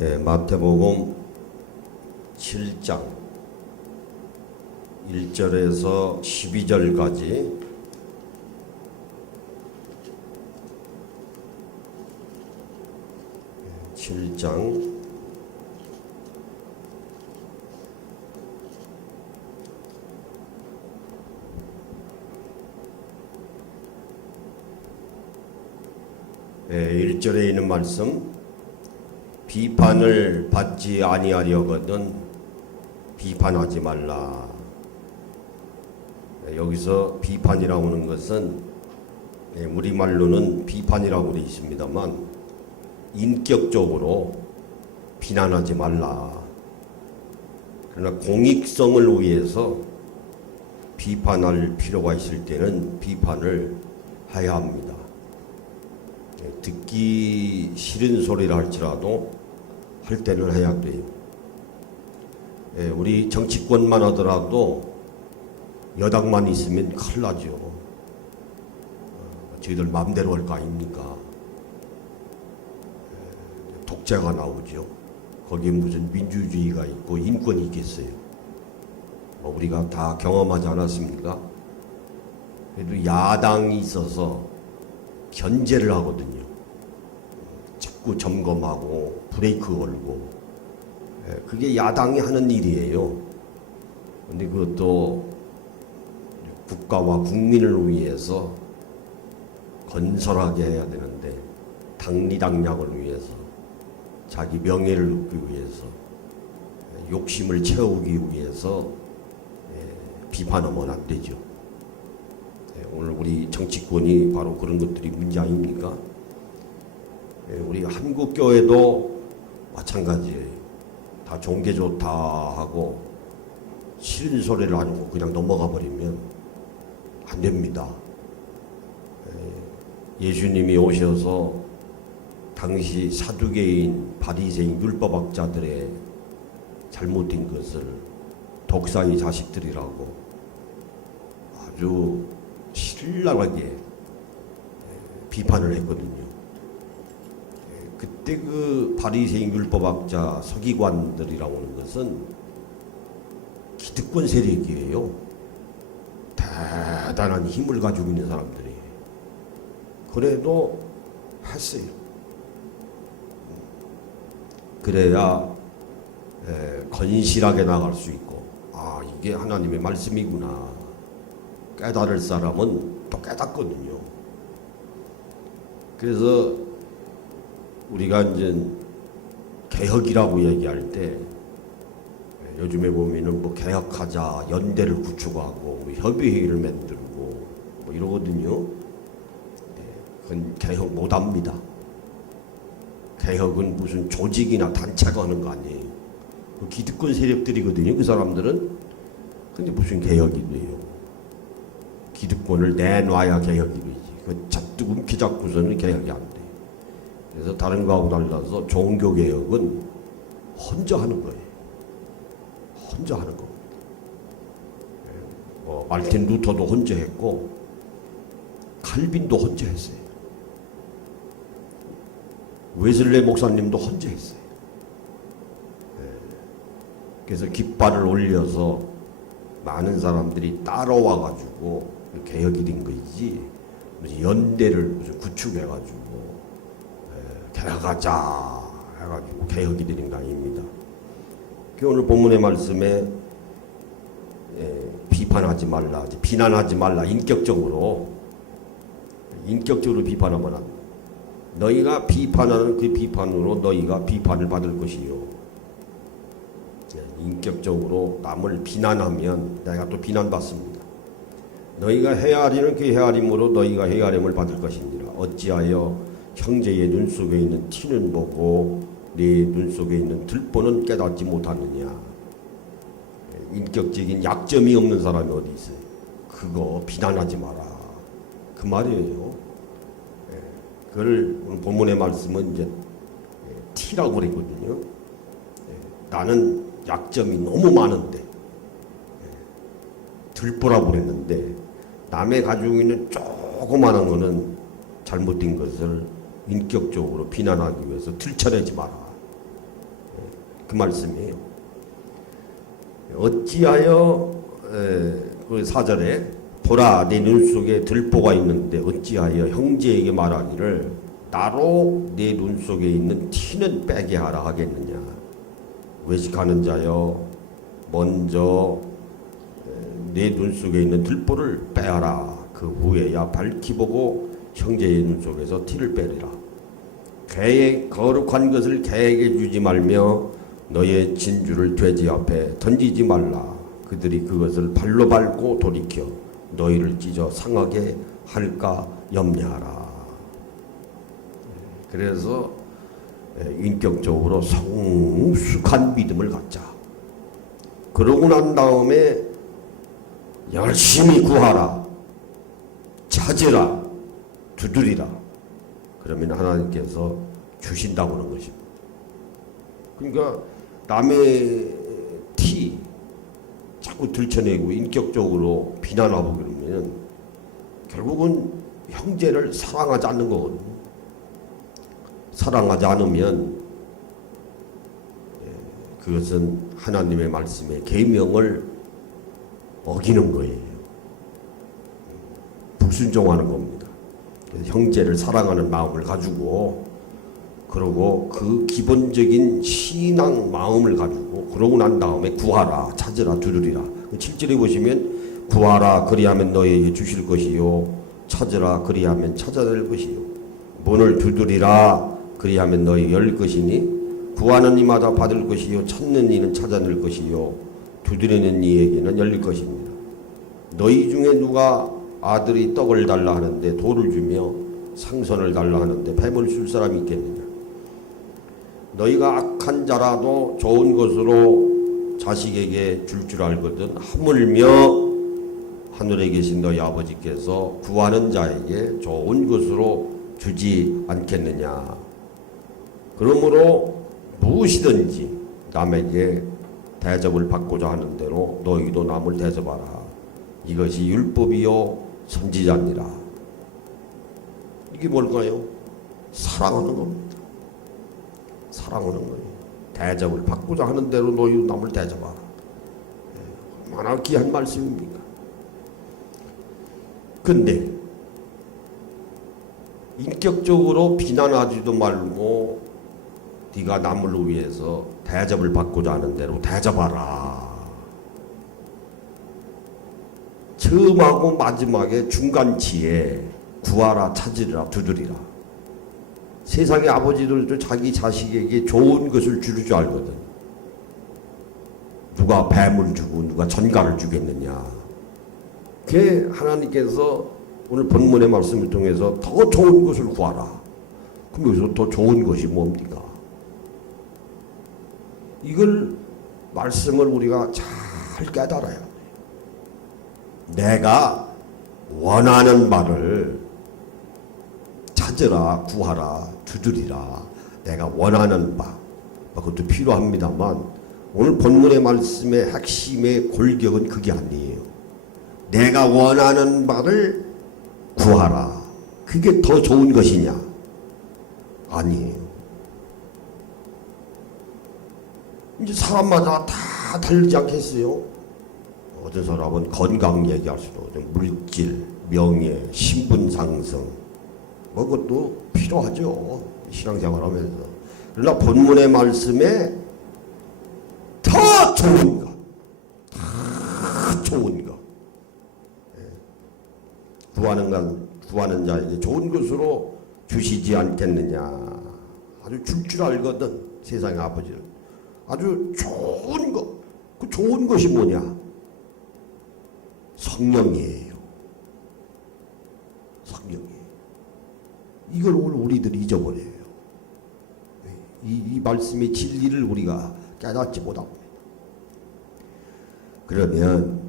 마태복음 7장 1절에서 12절까지 칠 장 1절에 있는 말씀, 비판을 받지 아니하려거든 비판하지 말라. 여기서 비판이라고 하는 것은 우리말로는 비판이라고 되어 있습니다만 인격적으로 비난하지 말라. 그러나 공익성을 위해서 비판할 필요가 있을 때는 비판을 해야 합니다. 듣기 싫은 소리를 할지라도 할 때는 해야 돼요. 우리 정치권만 하더라도 여당만 있으면 큰일 나죠. 저희들 마음대로 할 거 아닙니까? 독재가 나오죠. 거기에 무슨 민주주의가 있고 인권이 있겠어요. 우리가 다 경험하지 않았습니까? 그래도 야당이 있어서 견제를 하거든요. 자꾸 점검하고 브레이크 걸고, 그게 야당이 하는 일이에요. 근데 그것도 국가와 국민을 위해서 건설하게 해야 되는데, 당리당략을 위해서, 자기 명예를 얻기 위해서, 욕심을 채우기 위해서 비판하면 안 되죠. 오늘 우리 정치권이 바로 그런 것들이 문제 아닙니까? 우리 한국 교회도 마찬가지예요. 다 종교 좋다 하고 싫은 소리를 하고 그냥 넘어가 버리면 안 됩니다. 예수님이 오셔서 당시 사두개인 바리새인 율법학자들의 잘못된 것을 독사의 자식들이라고 아주 신랄하게 비판을 했거든요. 그때 그 바리새인 율법학자 서기관들이라고 하는 것은 기득권 세력이에요. 대단한 힘을 가지고 있는 사람들이. 그래도 했어요. 그래야 건실하게 나갈 수 있고, 아, 이게 하나님의 말씀이구나 깨달을 사람은 또 깨닫거든요. 그래서 우리가 이제 개혁이라고 얘기할 때 요즘에 보면은 뭐 개혁하자, 연대를 구축하고 뭐 협의회를 만들고 뭐 이러거든요. 그건 개혁 못합니다. 개혁은 무슨 조직이나 단체가 하는 거 아니에요. 그 기득권 세력들이거든요. 그 사람들은. 근데 무슨 개혁이 돼요? 기득권을 내놔야 개혁이 되지. 그 잔뜩 움켜잡고서는 개혁이 안 돼. 그래서 다른 거하고 달라서 종교개혁은 혼자 하는 거예요. 혼자 하는 겁니다. 말틴 루터도 혼자 했고 칼빈도 혼자 했어요. 웨슬레 목사님도 혼자 했어요. 그래서 깃발을 올려서 많은 사람들이 따라와가지고 개혁이 된 거지, 연대를 무슨 구축해가지고 개혁하자 해가지고 개혁이 되는 거 아닙니다. 오늘 본문의 말씀에 비판하지 말라, 비난하지 말라, 인격적으로 비판하면 안 돼. 너희가 비판하는 그 비판으로 너희가 비판을 받을 것이요. 인격적으로 남을 비난하면 내가 또 비난받습니다. 너희가 헤아리는 그 헤아림으로 너희가 헤아림을 받을 것이니라. 어찌하여 형제의 눈 속에 있는 티는 보고 네 눈 속에 있는 들보는 깨닫지 못하느냐. 인격적인 약점이 없는 사람이 어디 있어요? 그거 비난하지 마라. 그 말이에요. 그걸 본문의 말씀은 이제 티라고 그랬거든요. 나는 약점이 너무 많은데, 들보라고 그랬는데, 남의 가지고 있는 조그마한 거는 잘못된 것을 인격적으로 비난하기 위해서 들춰내지 마라. 그 말씀이에요. 어찌하여 그 4절에 보라 내 눈 속에 들보가 있는데 어찌하여 형제에게 말하기를 나로 내 눈 속에 있는 티는 빼게 하라 하겠느냐. 외식하는 자여 먼저 내 눈 속에 있는 들보를 빼라. 그 후에야 밝히 보고 형제의 눈 속에서 티를 빼리라. 거룩한 것을 개에게 주지 말며 너의 진주를 돼지 앞에 던지지 말라. 그들이 그것을 발로 밟고 돌이켜 너희를 찢어 상하게 할까 염려하라. 그래서 인격적으로 성숙한 믿음을 갖자. 그러고 난 다음에 열심히 구하라. 찾으라. 두드리라. 그러면 하나님께서 주신다고 하는 것입니다. 그러니까 남의 티 자꾸 들춰내고 인격적으로 비난하고 그러면 결국은 형제를 사랑하지 않는 거거든요. 사랑하지 않으면 그것은 하나님의 말씀의 계명을 어기는 거예요. 불순종하는 겁니다. 그래서 형제를 사랑하는 마음을 가지고 그러고 그 기본적인 신앙 마음을 가지고 그러고 난 다음에 구하라, 찾으라, 두드리라. 7절에 보시면 구하라 그리하면 너희에게 주실 것이요 찾으라 그리하면 찾아낼 것이요 문을 두드리라 그리하면 너희 열 것이니 구하는 이마다 받을 것이요 찾는 이는 찾아낼 것이요 두드리는 이에게는 열릴 것입니다. 너희 중에 누가 아들이 떡을 달라 하는데 돌을 주며 상선을 달라 하는데 뱀을 줄 사람이 있겠느냐. 너희가 악한 자라도 좋은 것으로 자식에게 줄 줄 알거든 하물며 하늘에 계신 너희 아버지께서 구하는 자에게 좋은 것으로 주지 않겠느냐. 그러므로 무엇이든지 남에게 대접을 받고자 하는 대로 너희도 남을 대접하라. 이것이 율법이요 선지자니라. 이게 뭘까요? 사랑하는 겁니다. 사랑하는 거예요. 대접을 받고자 하는 대로 너희도 남을 대접하라. 얼마나 귀한 말씀입니까? 근데 인격적으로 비난하지도 말고 네가 남을 위해서 대접을 받고자 하는 대로 대접하라. 처음하고 마지막에 중간치에 구하라, 찾으리라, 두드리라. 세상의 아버지들도 자기 자식에게 좋은 것을 줄 줄 알거든. 누가 뱀을 주고 누가 전갈을 주겠느냐. 그게 하나님께서 오늘 본문의 말씀을 통해서 더 좋은 것을 구하라. 그럼 여기서 더 좋은 것이 뭡니까? 이걸 말씀을 우리가 잘 깨달아야 돼요. 내가 원하는 바를 찾으라, 구하라, 두드리라. 내가 원하는 바, 그것도 필요합니다만 오늘 본문의 말씀의 핵심의 골격은 그게 아니에요. 내가 원하는 바를 구하라. 그게 더 좋은 것이냐? 아니에요. 이제 사람마다 다 다르지 않겠어요? 어떤 사람은 건강 얘기할 수도 있고 물질, 명예, 신분 상승 그것도 필요하죠. 신앙생활하면서. 그러나 본문의 말씀에 더 좋은 것, 더 좋은 것, 구하는 자에게 좋은 것으로 주시지 않겠느냐. 아주 줄 줄 알거든 세상의 아버지는. 아주 좋은 것. 그 좋은 것이 뭐냐? 성령이에요. 성령이에요. 이걸 오늘 우리들이 잊어버려요. 이 말씀의 진리를 우리가 깨닫지 못합니다. 그러면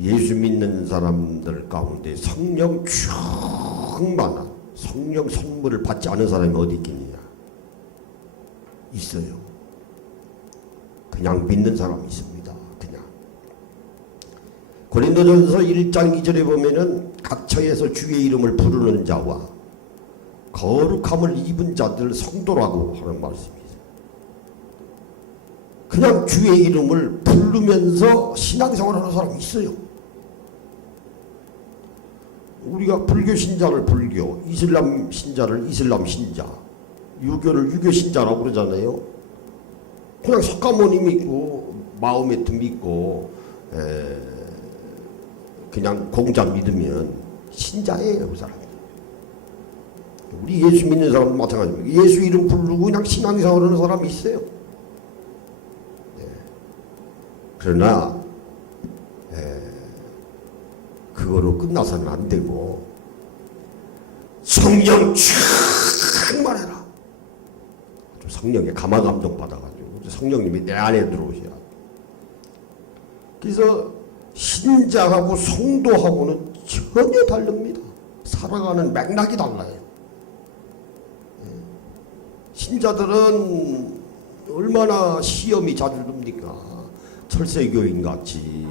예수 믿는 사람들 가운데 성령 충만한 성령 선물을 받지 않은 사람이 어디 있겠느냐? 있어요. 그냥 믿는 사람이 있습니다. 그냥. 고린도전서 1장 2절에 보면은 각처에서 주의 이름을 부르는 자와 거룩함을 입은 자들 성도라고 하는 말씀이죠. 그냥 주의 이름을 부르면서 신앙생활하는 사람이 있어요. 우리가 불교 신자를 불교, 이슬람 신자를 이슬람 신자, 유교를 유교 신자라고 그러잖아요. 그냥 석가모니 믿고 마음에 믿고 그냥 공자 믿으면 신자예요, 그 사람. 우리 예수 믿는 사람도 마찬가지입니다. 예수 이름 부르고 그냥 신앙생활하는 사람이 있어요. 그러나 그거로 끝나서는 안 되고 성령 충만해라. 성령에 감화 감동 받아가지고 성령님이 내 안에 들어오셔야 돼. 그래서 신자하고 성도하고는 전혀 다릅니다. 살아가는 맥락이 달라요. 신자들은 얼마나 시험이 자주 듭니까? 철새교인 같이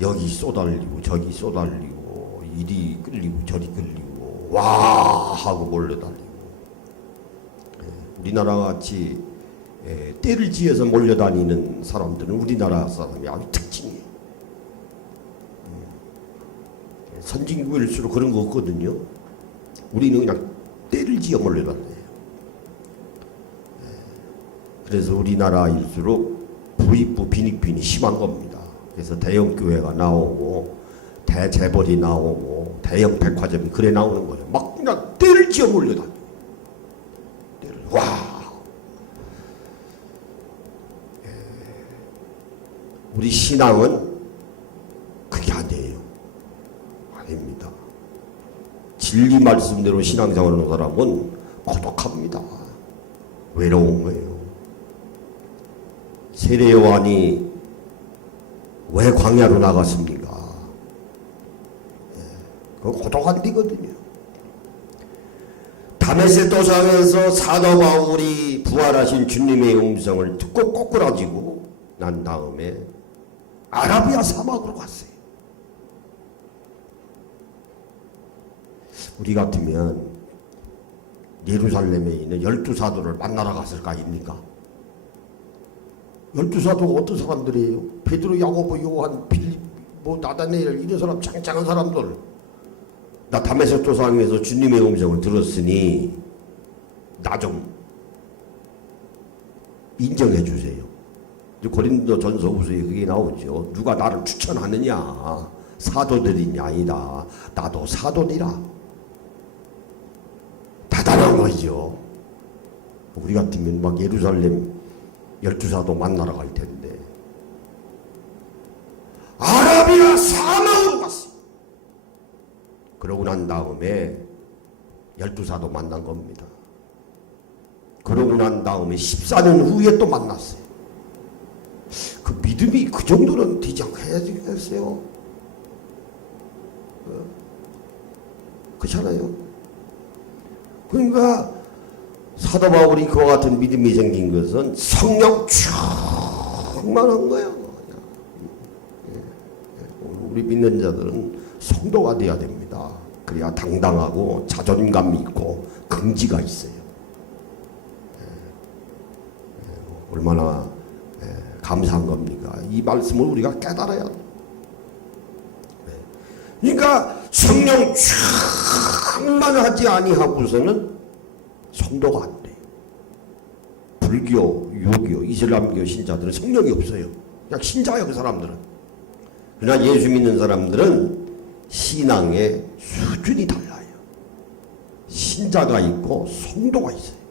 여기 쏘달리고 저기 쏘달리고 이리 끌리고 저리 끌리고 와 하고 몰려달리고 우리나라 같이 때를 지어서 몰려다니는 사람들은 우리나라 사람이 아주 특징이에요. 선진국일수록 그런 거 없거든요. 우리는 그냥 때를 지어 몰려다녀요. 그래서 우리나라일수록 부익부 빈익빈이 심한 겁니다. 그래서 대형 교회가 나오고 대재벌이 나오고 대형 백화점이 그래 나오는 거예요. 막 그냥 때를 지어 몰려다녀. 와. 우리 신앙은 그게 아니에요. 아닙니다. 진리 말씀대로 신앙생활하는 사람은 고독합니다. 외로운 거예요. 세례 요한이 왜 광야로 나갔습니까? 그거 고독한 데거든요. 다메섹 도상에서 사도 바울이 부활하신 주님의 음성을 듣고 꼬꾸라지고 난 다음에 아라비아 사막으로 갔어요. 우리 같으면 예루살렘에 있는 12사도를 만나러 갔을 거 아닙니까? 12사도가 어떤 사람들이에요? 베드로, 야고보, 요한, 빌립, 나다네엘 이런 사람 짱짱한 사람들. 나 다메섹 도상에서 주님의 음성을 들었으니 나 좀 인정해 주세요. 고린도 전서 후서에 그게 나오죠. 누가 나를 추천하느냐? 사도들이냐? 아니다. 나도 사도니라. 대단한 거죠. 우리 같으면 막 예루살렘 12사도 만나러 갈 텐데 아라비아 사막으로 갔어요. 그러고 난 다음에 12사도 만난 겁니다. 그러고 난 다음에 14년 후에 또 만났어요. 그 믿음이 그 정도는 되지 않겠어요? 그렇잖아요. 그러니까 사도 바울이 그와 같은 믿음이 생긴 것은 성령 충만한 거예요. 우리 믿는 자들은 성도가 돼야 됩니다. 그래야 당당하고 자존감이 있고 긍지가 있어요. 얼마나 감사한 겁니까? 이 말씀을 우리가 깨달아야 돼요. 그러니까 성령 충만하지 아니하고서는 성도가 안 돼요. 불교, 유교, 이슬람교 신자들은 성령이 없어요. 그냥 신자예요, 그 사람들은. 그러나 예수 믿는 사람들은 신앙의 수준이 달라요. 신자가 있고 성도가 있어요.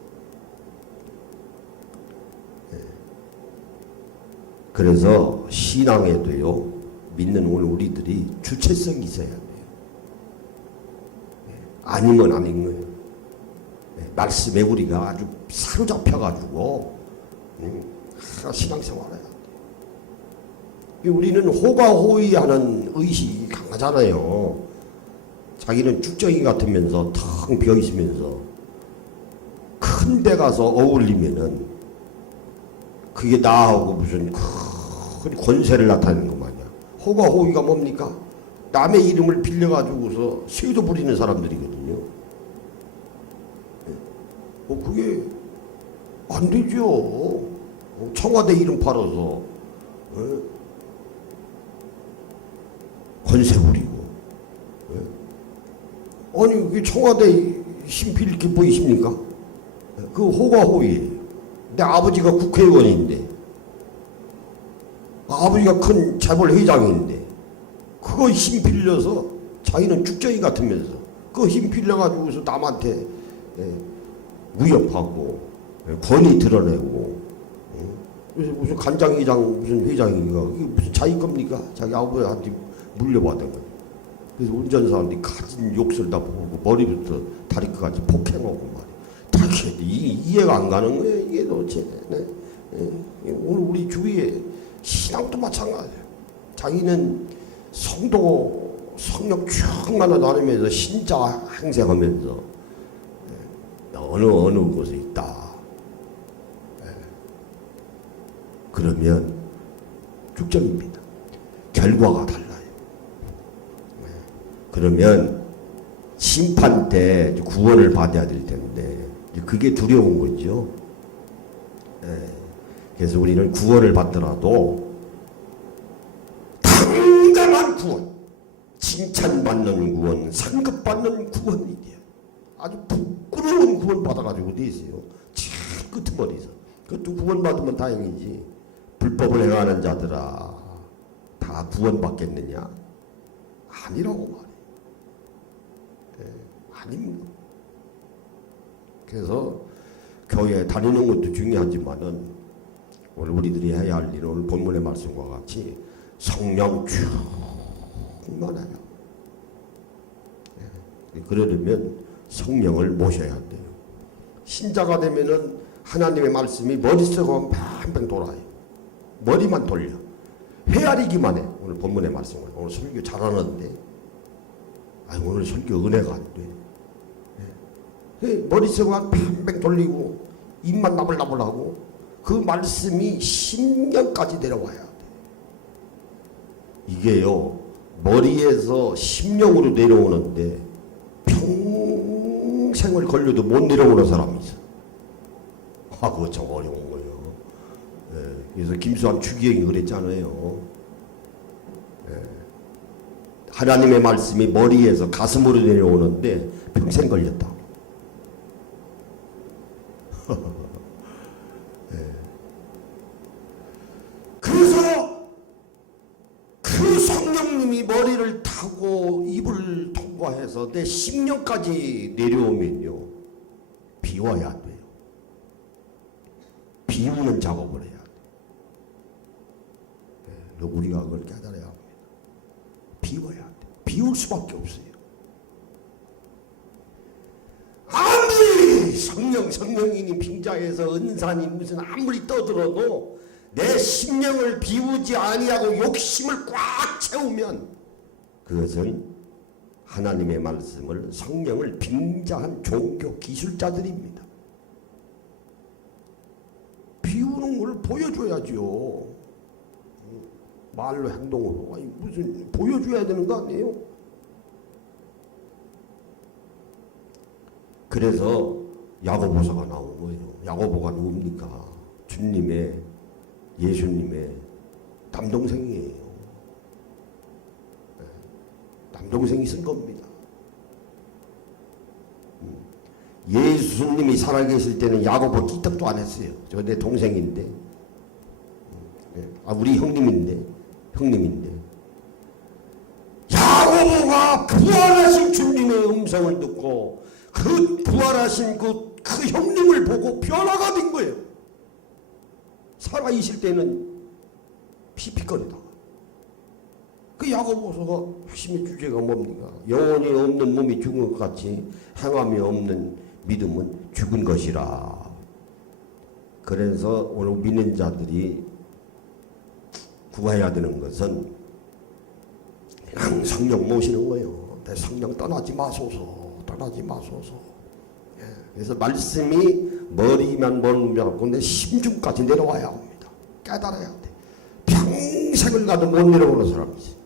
그래서 신앙에도요, 믿는 우리들이 주체성이 있어야 돼요. 아니면 아닌 거예요. 말씀에 우리가 아주 사로잡혀가지고 신앙생활을 해야 돼요. 우리는 호가호위하는 의식이 강하잖아요. 자기는 쭉정이 같으면서 텅 비어있으면서 큰 데 가서 어울리면은 그게 나하고 무슨 큰 권세를 나타내는 거 마냥. 호가호위가 뭡니까? 남의 이름을 빌려가지고서 쇠도 부리는 사람들이거든요. 그게 안 되죠. 청와대 이름 팔아서 권세 부리고. 아니 그 청와대 신필 이렇게 보이십니까? 그 호가호위예요. 내 아버지가 국회의원인데, 아버지가 큰 재벌 회장인데, 그거 힘 빌려서 자기는 죽쟁이 같으면서 그 힘 빌려가지고서 남한테 무협하고 권위 드러내고. 그래서 무슨 간장회장 무슨 회장인가, 이게 무슨 자기 겁니까? 자기 아버지한테 물려받은 거예요. 그래서 운전사한테 가진 욕설 다 보고 머리부터 다리끝까지 폭행하고 말이야. 다 이해가 안 가는 거예요. 이게 도대체. 오늘 우리 주위에 신앙도 마찬가지예요. 자기는 성도고 성령 충만을 나누면서 신자 행세하면서 어느 곳에 있다. 그러면 죽정입니다. 결과가 달라요. 그러면 심판 때 구원을 받아야 될 텐데 그게 두려운 거죠. 그래서 우리는 구원을 받더라도 당당한 구원, 칭찬받는 구원, 상급받는 구원이 돼요. 아주 부끄러운 구원 받아가지고 되세요. 제일 끄트머리에서. 그것도 구원 받으면 다행이지. 불법을 행하는 자들아, 다 구원 받겠느냐? 아니라고 말이에요. 아닙니다. 그래서 교회 다니는 것도 중요하지만은 오늘 우리들이 해야 할 일은 오늘 본문의 말씀과 같이 성령 충만해요. 그러려면 성령을 모셔야 돼요. 신자가 되면은 하나님의 말씀이 머릿속으로 팽팽 돌아요. 머리만 돌려. 헤아리기만 해. 오늘 본문의 말씀을. 오늘 설교 잘하는데 오늘 설교 은혜가 안 돼. 머릿속만 팽팽 돌리고 입만 나불나불하고 그 말씀이 심령까지 내려와야 돼. 이게요, 머리에서 심령으로 내려오는데 평생을 걸려도 못 내려오는 사람이 있어. 그거 참 어려운 거예요. 그래서 김수환 추기경이 그랬잖아요. 하나님의 말씀이 머리에서 가슴으로 내려오는데 평생 걸렸다. 그래서 그 성령님이 머리를 타고 입을 통과해서 내 심령까지 내려오면요, 비워야 돼요. 비우는 작업을 해야 돼요. 우리가 그걸 깨달아야 합니다. 비워야 돼. 비울 수밖에 없어요. 아무리 성령이니 빙자에서 은사니 무슨 아무리 떠들어도 내 심령을 비우지 아니하고 욕심을 꽉 채우면 그것은 하나님의 말씀을 성령을 빙자한 종교 기술자들입니다. 비우는 걸 보여줘야죠. 말로 행동으로. 무슨 보여줘야 되는 거 아니에요? 그래서 야고보서가 나온 거예요. 야고보가 누굽니까? 예수님의 남동생이에요. 남동생이 쓴 겁니다. 예수님이 살아계실 때는 야고보 끼떡도 안 했어요. 저 내 동생인데, 우리 형님인데. 야고보가 부활하신 주님의 음성을 듣고 그 부활하신 그 형님을 보고 변화가 된 거예요. 살아있을 때는 피피거리다가. 그 야고보서가 핵심의 주제가 뭡니까? 영혼이 없는 몸이 죽은 것 같이 행함이 없는 믿음은 죽은 것이라. 그래서 오늘 믿는 자들이 구해야 되는 것은 그냥 성령 모시는 거예요. 내 성령 떠나지 마소서. 그래서 말씀이 머리만 머물고 내 심중까지 내려와야 합니다. 깨달아야 돼. 평생을 가도 못 내려오는 사람이지.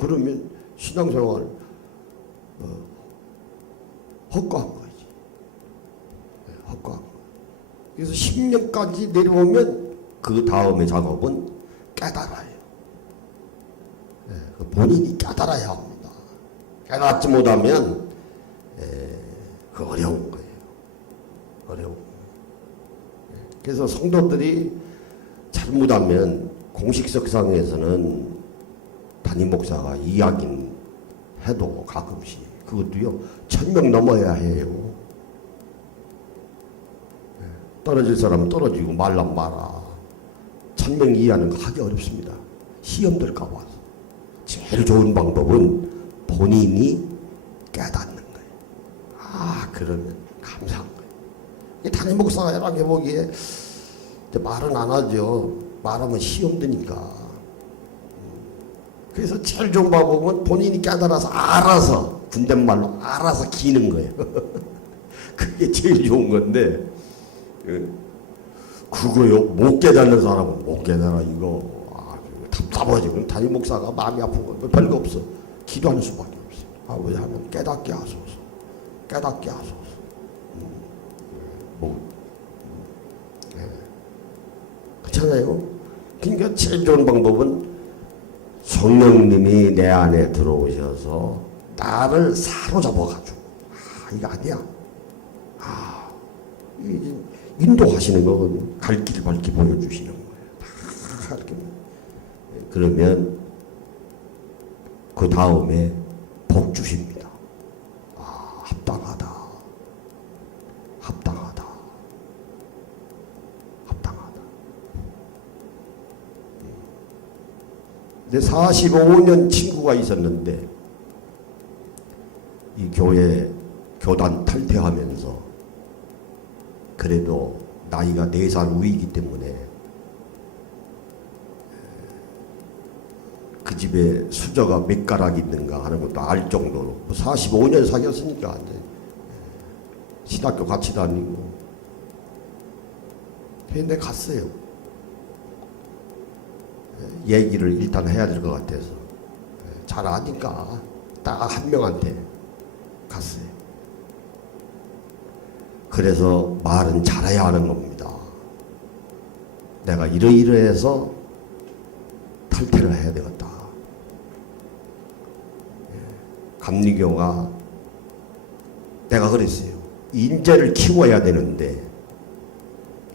그러면 신앙생활 헛거한 거지. 헛거한 거. 그래서 10년까지 내려오면 그 다음의 작업은 깨달아요. 본인이 깨달아야 합니다. 깨닫지 못하면 그 어려운 거예요. 어려운. 그래서 성도들이 잘못하면 공식석상에서는 담임 목사가 이야기는 해도 가끔씩 그것도요 1000명 넘어야 해요. 떨어질 사람은 떨어지고 말란 말아. 1000명 이하는 하기 어렵습니다. 시험 들까 봐서. 제일 좋은 방법은 본인이 깨닫는 거예요. 아, 그러면 감사한 거예요. 담임 목사가 해보기에 말은 안 하죠. 말하면 시험 드니까. 그래서 제일 좋은 방법은 본인이 깨달아서 알아서, 군대말로 알아서 기는 거예요. 그게 제일 좋은 건데, 그거요, 못 깨닫는 사람은 못 깨달아, 이거. 답답하지. 그럼 담임 목사가 마음이 아픈 거 별거 없어. 기도하는 수밖에 없어요. 아버지 하면 깨닫게 하소서. 깨닫게 하소서. 그렇잖아요. 그러니까 제일 좋은 방법은 성령님이 내 안에 들어오셔서 나를 사로잡아가지고 이거 아니야. 인도하시는 거거든요. 갈 길 밝게 보여주시는 거예요. 다 이렇게. 그러면 그 다음에 복 주십니다. 합당하다. 합당하다. 합당하다. 근데 45년 친구가 있었는데 이 교회 교단 탈퇴하면서 그래도 나이가 4살 위이기 때문에 그 집에 수저가 몇 가락 있는가 하는 것도 알 정도로 45년 사귀었으니까 신학교 같이 다니고 근데 갔어요. 얘기를 일단 해야 될 것 같아서 잘 아니까 딱 한 명한테 갔어요. 그래서 말은 잘해야 하는 겁니다. 내가 이러이러해서 탈퇴를 해야 되겠다. 감리교가 내가 그랬어요. 인재를 키워야 되는데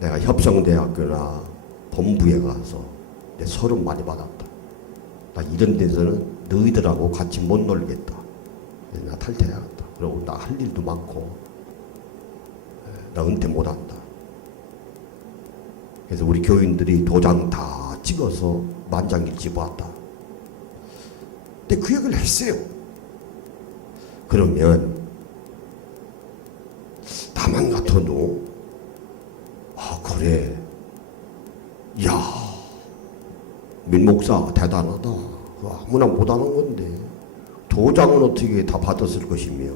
내가 협성대학교나 본부에 가서 내 서름 많이 받았다. 나 이런 데서는 너희들하고 같이 못 놀겠다. 나 탈퇴해야겠다. 그리고 나 할 일도 많고 나 은퇴 못한다. 그래서 우리 교인들이 도장 다 찍어서 만장일치 봤다. 근데 그 얘기를 했어요. 그러면 나만 같아도 그래, 야, 민 목사 대단하다. 그거 아무나 못하는 건데 도장은 어떻게 다 받았을 것이며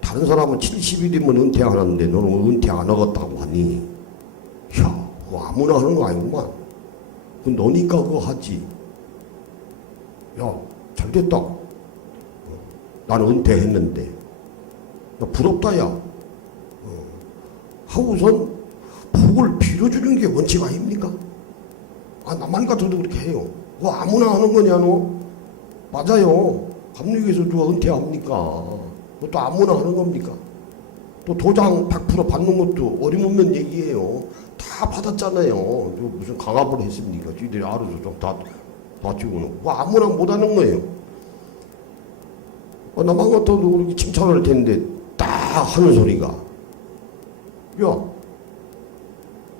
다른 사람은 70일이면 은퇴하는데 너는 은퇴 안 하겠다고 하니 야, 그거 아무나 하는 거 아니구만. 그 너니까 그거 하지. 야, 잘됐다. 나는 은퇴했는데 야, 부럽다 야. 하고선 복을 빌어주는 게 원칙 아닙니까? 나만 같아도 그렇게 해요. 그거 아무나 하는 거냐 너? 맞아요. 감리교에서 누가 은퇴합니까? 그것도 아무나 하는 겁니까? 또 도장 100% 받는 것도 어림없는 얘기예요. 다 받았잖아요. 무슨 강압을 했습니까? 쥐들이 알아서 다 받치고는. 그거 아무나 못 하는 거예요. 나만 같아도 그렇게 칭찬을 할 텐데 딱 하는 소리가 야,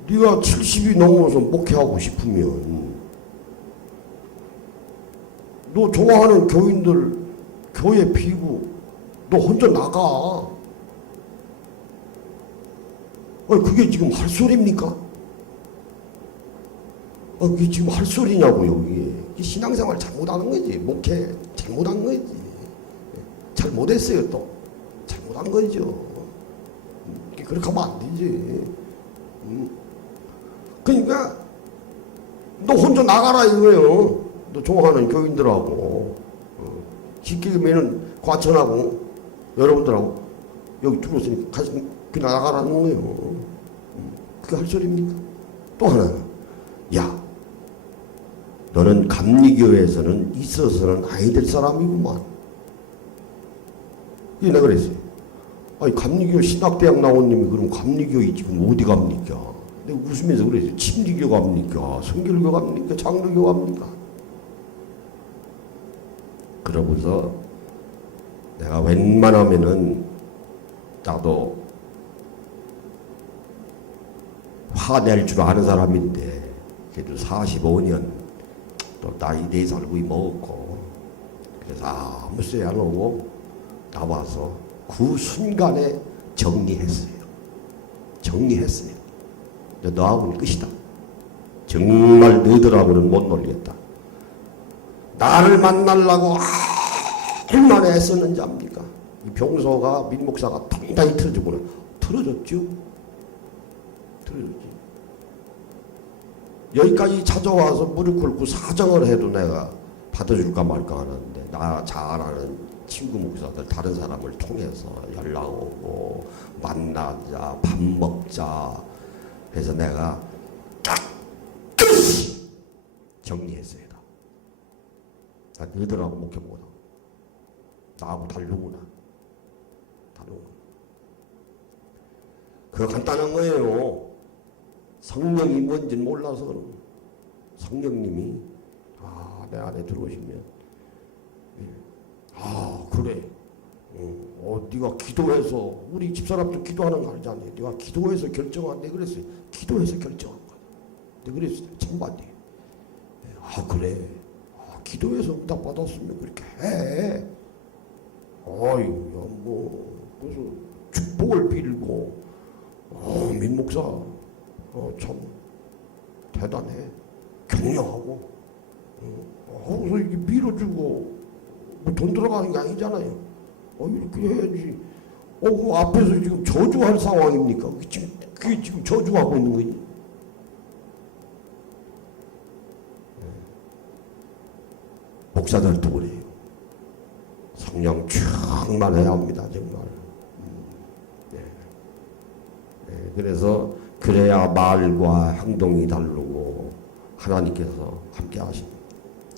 네가 70이 넘어서 목회하고 싶으면 너 좋아하는 교인들 교회 비고 너 혼자 나가. 그게 지금 할 소리입니까? 그게 지금 할 소리냐고요. 이게 신앙생활 잘못하는 거지. 목회 잘못한 거지. 잘못했어요. 또 잘못한 거죠. 그렇게 하면 안 되지. 그러니까 너 혼자 나가라 이거예요. 너 좋아하는 교인들하고 쉽게 얘기하면 과천하고 여러분들하고 여기 들어오시니까 같이 그냥 나가라는 거예요. 그게 할 소리입니까? 또 하나는, 야, 너는 감리교회에서는 있어서는 아니 될 사람이구만. 이게 내가 그랬어요. 아니, 감리교 신학대학 나온 님이 그럼 감리교회 지금 어디 갑니까? 내가 웃으면서 그랬어요. 침리교 갑니까? 성결교 갑니까? 장로교 갑니까? 그러고서 내가 웬만하면은 나도 화낼 줄 아는 사람인데 그래도 45년 또 나이 4살 위 먹었고 그래서 아무 소리 안 하고 나와서 그 순간에 정리했어요. 너하고는 끝이다. 정말 너희들하고는 못 놀겠다. 나를 만나려고 얼마나 애썼는지 압니까? 이 병소가 민목사가 당당히 틀어주구나. 틀어줬죠. 여기까지 찾아와서 무릎 꿇고 사정을 해도 내가 받아줄까 말까 하는데 나 잘 아는 친구 목사들 다른 사람을 통해서 연락 오고 만나자 밥 먹자 해서 내가 깨끗이 정리했어요. 나 너희들하고 목회보다 나하고 다르구나. 그거 간단한 거예요. 성령이 뭔지는 몰라서 그런 거예요. 성령님이 내 안에 들어오시면 그래. 네가 기도해서 우리 집사람도 기도하는 거 알잖아요. 네가 기도해서 결정한대 그랬어요. 기도해서 결정한 거야. 내가 그랬어요. 참반대. 그래. 기도해서 응답 받았으면 그렇게 해. 무슨 축복을 빌고 민 목사 참 대단해. 격려하고 그래서 이렇게 밀어주고 돈 들어가는 게 아니잖아요. 이렇게 해야지. 그 앞에서 지금 저주할 상황입니까? 그게 지금 저주하고 있는 거지. 목사들도 그래요. 성령 충만해야 합니다. 정말. 그래서 그래야 말과 행동이 다르고 하나님께서 함께 하십니다.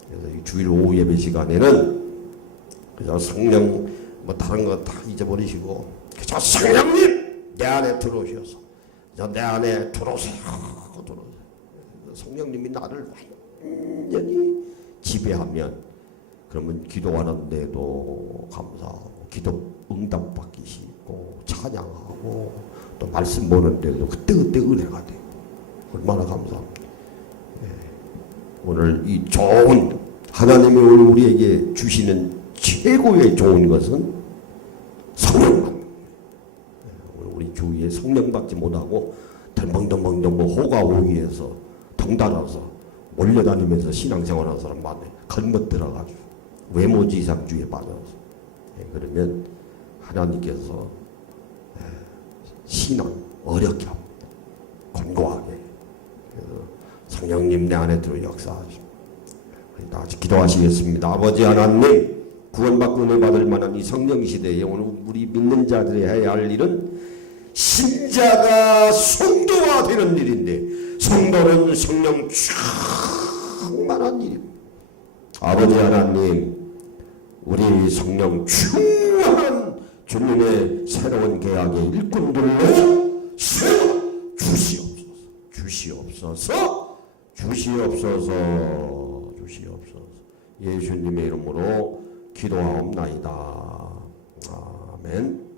그래서 이 주일 오후 예배 시간에는 그저 성령 다른 거 다 잊어버리시고 그저 성령님 내 안에 들어오셔서 내 안에 들어오세요. 성령님이 나를 완전히 지배하면 그러면 기도하는데도 감사하고 기도 응답 받기 쉽고 찬양하고 또 말씀 보는데도 그때 은혜가 돼요. 얼마나 감사합니다. 오늘 이 좋은 하나님이 오늘 우리에게 주시는 최고의 좋은 것은 성령만. 우리 주위에 성령 받지 못하고 덜벙덜벙 호가 오위에서 덩달아서 몰려다니면서 신앙생활하는 사람 많아요. 걸멋들어가지고 외모지상주의에 빠져서. 그러면 하나님께서 신앙 어렵게 합니다. 권고하게. 그래서 성령님 내 안에 들어 역사하십니다. 다 같이 기도하시겠습니다. 아버지 하나님, 구원받고 은혜 받을 만한 이 성령 시대에 오늘 우리 믿는 자들이 해야 할 일은 신자가 성도가 되는 일인데 성도는 성령 충만한 일입니다. 아버지 하나님, 우리 성령 충만한 주님의 새로운 계약의 일꾼들로 세워 주시옵소서. 예수님의 이름으로 기도하옵나이다. 아멘.